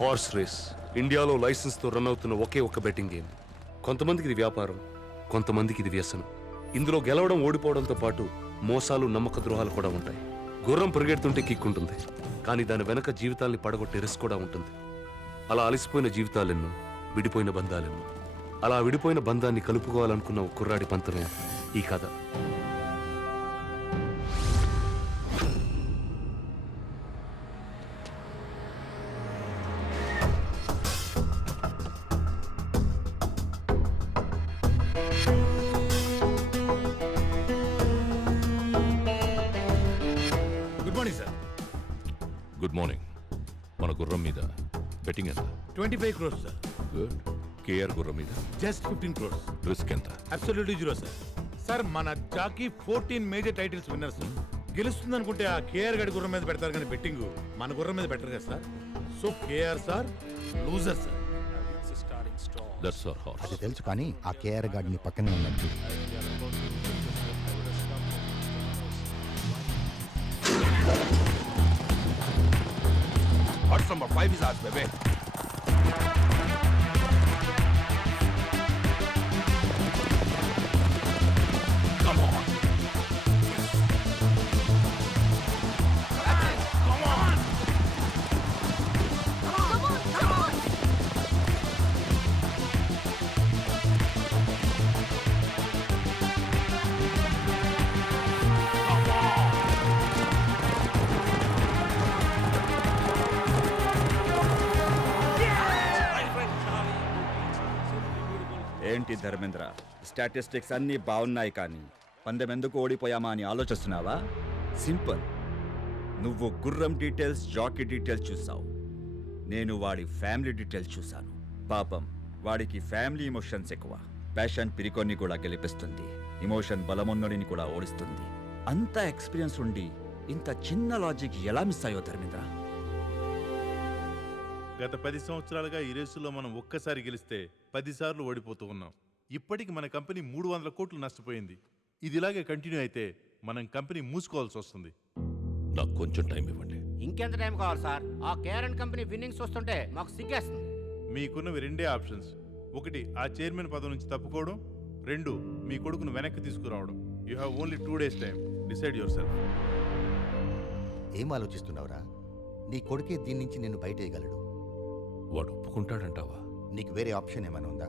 Horse race ఇండియాలో లైసెన్స్తో run అవుతున్న ఒకే ఒక బెట్టింగ్ గేమ్ కొంతమందికి ఇది వ్యాపారం కొంతమందికి ఇది వ్యసనం ఇందులో గెలవడం ఓడిపోవడంతో పాటు మోసాలు నమ్మక ద్రోహాలు కూడా ఉంటాయి గుర్రం పరిగెడుతుంటే కిక్ ఉంటుంది కానీ దాని వెనక జీవితాల్ని పడగొట్టే రిస్క్ కూడా ఉంటుంది అలా అలసిపోయిన జీవితాలెన్నో విడిపోయిన బంధాలెన్నో అలా విడిపోయిన బంధాన్ని కలుపుకోవాలనుకున్న ఒక కుర్రాడి పంతమే ఈ కథ గుడ్ మార్నింగ్ మన గుర్రం మీద బెట్టింగ్ ఎంత twenty five crores sir good KR గుర్రం మీద జస్ట్ ఫిఫ్టీన్ క్రోర్స్ రిస్క్ ఎంత అబ్సల్యూట్లీ జీరో సార్ సార్ మన jockey fourteen major titles winners గెలుస్తుంది అనుకుంటే ఆ కేఆర్ గడి గుర్రం మీద పెడతారు కానీ బెట్టింగ్ మన గుర్రం మీద బెటర్ కదా sir so KR sir loser sir that's our horse అది తెలుసు కానీ ఆ కేఆర్ గార్డ్ని పక్కనే ఉన్నట్టు number five is out, baby. ఏంటి ధర్మేంద్ర స్టాటిస్టిక్స్ అన్నీ బాగున్నాయి కానీ పందెం ఎందుకు ఓడిపోయామా అని ఆలోచిస్తున్నావా సింపుల్ నువ్వు గుర్రం డీటెయిల్స్ జాకీ డీటెయిల్స్ చూసావు నేను వాడి ఫ్యామిలీ డీటెయిల్స్ చూశాను పాపం వాడికి ఫ్యామిలీ ఇమోషన్స్ ఎక్కువ ప్యాషన్ పిరికొన్ని కూడా గెలిపిస్తుంది ఇమోషన్ బలమున్నడిని కూడా ఓడిస్తుంది అంత ఎక్స్పీరియన్స్ ఉండి ఇంత చిన్న లాజిక్ ఎలా మిస్ అయ్యో ధర్మేంద్ర గత పది సంవత్సరాలుగా ఈ రేసులో మనం ఒక్కసారి గెలిస్తే పదిసార్లు ఓడిపోతూ ఉన్నాం ఇప్పటికి మన కంపెనీ మూడు వందల కోట్లు నష్టపోయింది ఇది ఇలాగే కంటిన్యూ అయితే మనం కంపెనీ మూసుకోవాల్సి వస్తుంది నాకు కొంచెం టైం ఇవ్వండి ఇంకెంత టైం కావాలి సార్ ఆ కేర్ అండ్ కంపెనీ విన్నింగ్స్ వస్తుంటే మాకు సిగ్గేస్తుంది మీకున్నవి రెండే ఆప్షన్స్ ఒకటి ఆ చైర్మన్ పదవి నుంచి తప్పుకోవడం రెండు మీ కొడుకును వెనక్కి తీసుకురావడం you have only two days time decide yourself ఏం ఆలోచిస్తున్నావురా నీ కొడుకే దీని నుంచి బయట వేయగలడు వాడు ఒప్పుకుంటాడంటావా నీకు వేరే ఆప్షన్ ఏమైనా ఉందా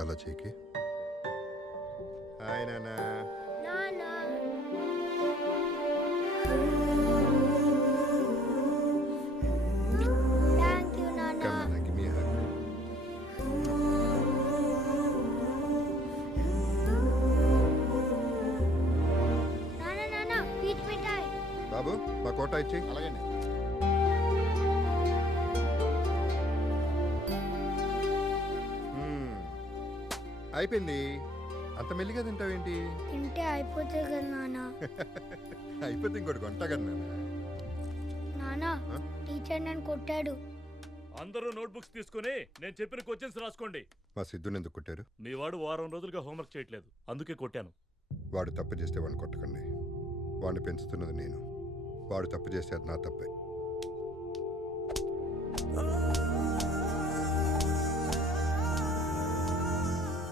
कालाची की हाय नाना అయిపోయింది అంత మెల్లిగా తింటావేంటి తింటే అయిపోతుంది కదా నాన్న అయిపోతే ఇంకోటి కొంటా కదా నాన్న టీచర్ నన్ను కొట్టాడు అందరూ నోట్బుక్స్ తీసుకుని నేను చెప్పిన క్వశ్చన్స్ రాసుకోండి మా సిద్ధుని ఎందుకు కొట్టారు మీ వాడు వారం రోజులుగా హోంవర్క్ చేయట్లేదు అందుకే కొట్టాను వాడు తప్పు చేస్తే వాడిని కొట్టకండి వాడిని పెంచుతున్నది నేను వాడు తప్పు చేస్తే అది నా తప్పే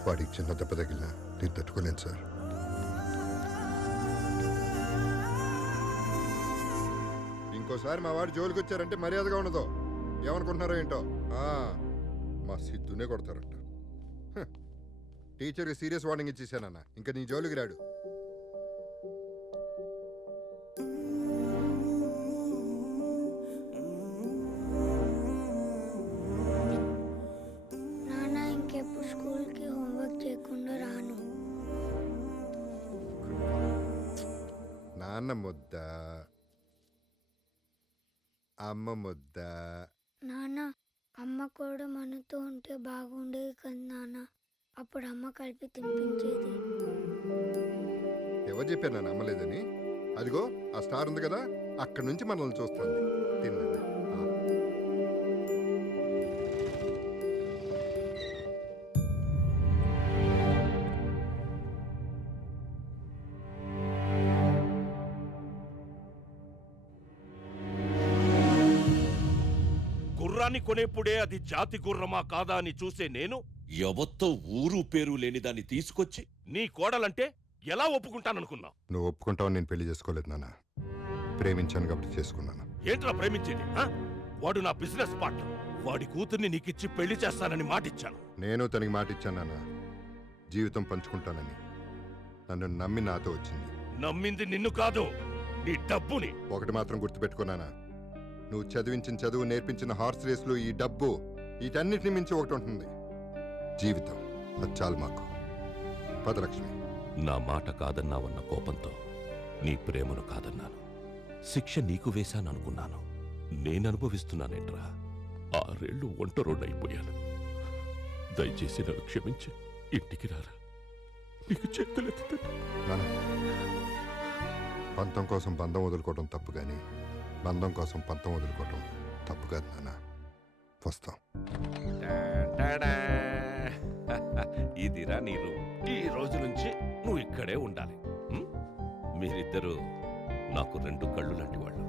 వాడి చిన్న దెబ్బ తగిలిన నేను తట్టుకోలేను సార్ ఇంకోసారి మా వాడు జోలికి వచ్చారంటే మర్యాదగా ఉండదు ఏమనుకుంటున్నారో ఏంటో మా సిద్ధునే కొడతారంట టీచర్కి సీరియస్ వార్నింగ్ ఇచ్చేసానన్న ఇంకా నీ జోలికి రాడు ముద్ద అమ్మ ముద్ద నాన్న అమ్మ కూడా మనతో ఉంటే బాగుండేది కదా నాన్న అప్పుడు అమ్మ కలిపి తినిపించేది ఎవరు చెప్పారు నన్ను అమ్మలేదని అదిగో ఆ స్టార్ ఉంది కదా అక్కడి నుంచి మనల్ని చూస్తుంది తిన్నదా గుర్రాన్ని కొనేప్పుడే అది జాతి గుర్రమా కాదా అని చూసే నేను ఎవత్తో ఊరు పేరు లేని దాన్ని తీసుకొచ్చి నీ కోడలంటే ఎలా ఒప్పుకుంటాననుకున్నా నువ్వు ఒప్పుకుంటావు నేను పెళ్లి చేసుకోలేదు నాన్న ప్రేమించాను కాబట్టి చేసుకున్నాను ఏంట్రా ప్రేమించేది వాడు నా బిజినెస్ పార్ట్నర్ వాడి కూతుర్ని నీకిచ్చి పెళ్లి చేస్తానని మాటిచ్చాను నేను తనకి మాటిచ్చాను నాన్న జీవితం పంచుకుంటానని నన్ను నమ్మి నాతో వచ్చింది నమ్మింది నిన్ను కాదు నీ డబ్బుని ఒకటి మాత్రం గుర్తుపెట్టుకున్నానా నువ్వు చదివించిన చదువు నేర్పించిన హార్స్ రేసులు ఈ డబ్బు వీటన్నిటిని మించి ఒకటి ఉంటుంది జీవితం అది చాలు మాకు పదలక్ష్మి నా మాట కాదన్నావన్న కోపంతో నీ ప్రేమను కాదన్నాను శిక్ష నీకు వేశాననుకున్నాను నేననుభవిస్తున్నానేంట్రా ఆరేళ్లు ఒంటరోడైపోయాను దయచేసి నన్ను క్షమించి ఇంటికి రారా నీకు చేతులెత్తుతాను పంతం కోసం బంధం వదులుకోవడం తప్పు కానీ బంధం కోసం పంతం వదులుకోవటం తప్పు కాదు నాన్న వస్తాం ఇదిరా నీరు ఈ రోజు నుంచి నువ్వు ఇక్కడే ఉండాలి మీరిద్దరు మీరిద్దరూ నాకు రెండు కళ్ళు లాంటి వాళ్ళు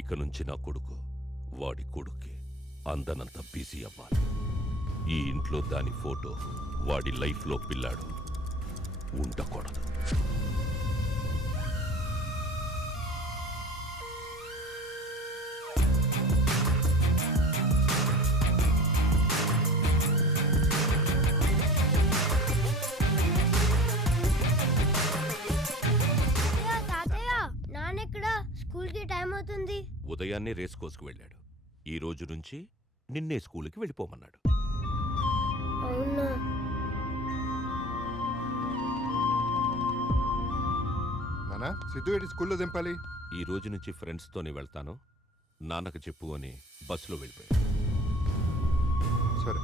ఇక నుంచి నా కొడుకు వాడి కొడుక్కి అందనంత బిజీ అవ్వాలి ఈ ఇంట్లో దాని ఫోటో వాడి లైఫ్లో పిల్లాడు ఉండకూడదు ఏమవుతుంది ఉదయాన్నే రేస్ కోసుకు వెళ్ళాడు ఈ రోజు నుంచి నిన్నే స్కూల్కి వెళ్ళిపోమన్నాడు స్కూల్లో దింపాలి ఈ రోజు నుంచి ఫ్రెండ్స్ తోనే వెళ్తాను నాన్నకు చెప్పు అని బస్సులో వెళ్ళిపోయాడు సరే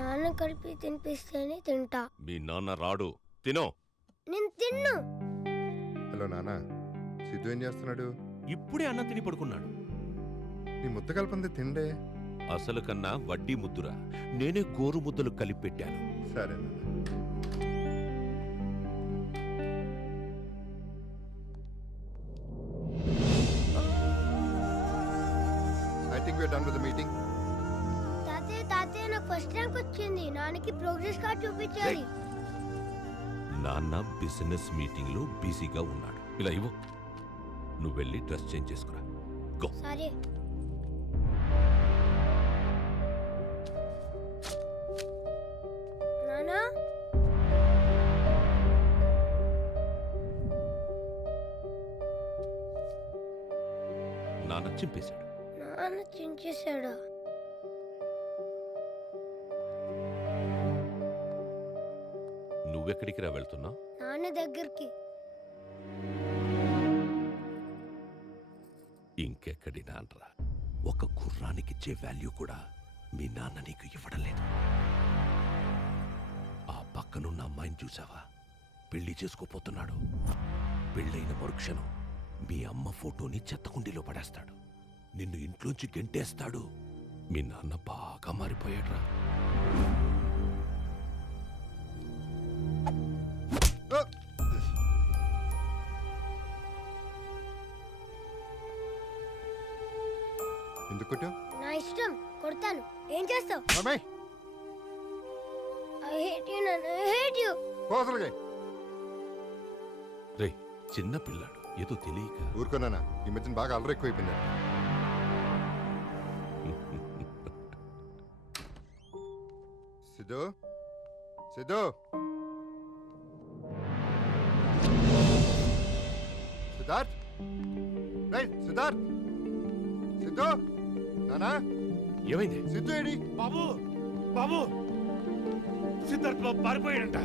నాన్న కలిపి తినిపిస్తేనే తింటా మీ నాన్న రాడు తినో నేను తిన్ను హలో నాన్న సిద్ధు ఏం చేస్తున్నాడు ఇప్పుడే అన్న తిని పడుకున్నాడు నీ ముద్ద కలపంది తిండే అసలు కన్నా వడ్డీ ముద్దురా నేనే గోరు ముద్దలు కలిపి పెట్టాను సరే మీటింగ్ తాతయ్య తాతయ్య నాకు ఫస్ట్ ర్యాంక్ వచ్చింది నాన్నకి ప్రోగ్రెస్ కార్డ్ చూపించాలి నాన్న బిజినెస్ మీటింగ్లో బిజీగా ఉన్నాడు ఇలా ఇవ్వు నువ్వు వెళ్ళి డ్రెస్ చేంజ్ చేసుకురా నానా నాన్న చింపేశాడు నాన్న చించేశాడా నువ్వెక్కడికి రా వెళ్తున్నావు దగ్గరికి ఇంకెక్కడి నాన్నరా ఒక గుర్రానికి ఇచ్చే వాల్యూ కూడా మీ నాన్న నీకు ఇవ్వడం లేదు ఆ పక్కనున్న అమ్మాయిని చూసావా పెళ్లి చేసుకోపోతున్నాడు పెళ్ళైన మరుక్షణం మీ అమ్మ ఫోటోని చెత్తకుండీలో పడేస్తాడు నిన్ను ఇంట్లోంచి గెంటేస్తాడు మీ నాన్న బాగా మారిపోయాడ్రా ఎందుకు కొట్టావు నా ఇష్టం కొడతాను ఏం చేస్తావు రే చిన్న పిల్లాడు ఏదో తెలియక ఊరుకోనా ఈ మధ్యన బాగా అల్లరి ఎక్కువైపోయింది సిద్ధు సిద్ధు సిద్ధార్థ్ సిద్ధార్థ్ సిద్ధు నానా ఏమైంది సిద్ధు ఏడి బాబు బాబు సిద్ధార్థ్ బాబు పారిపోయాడంట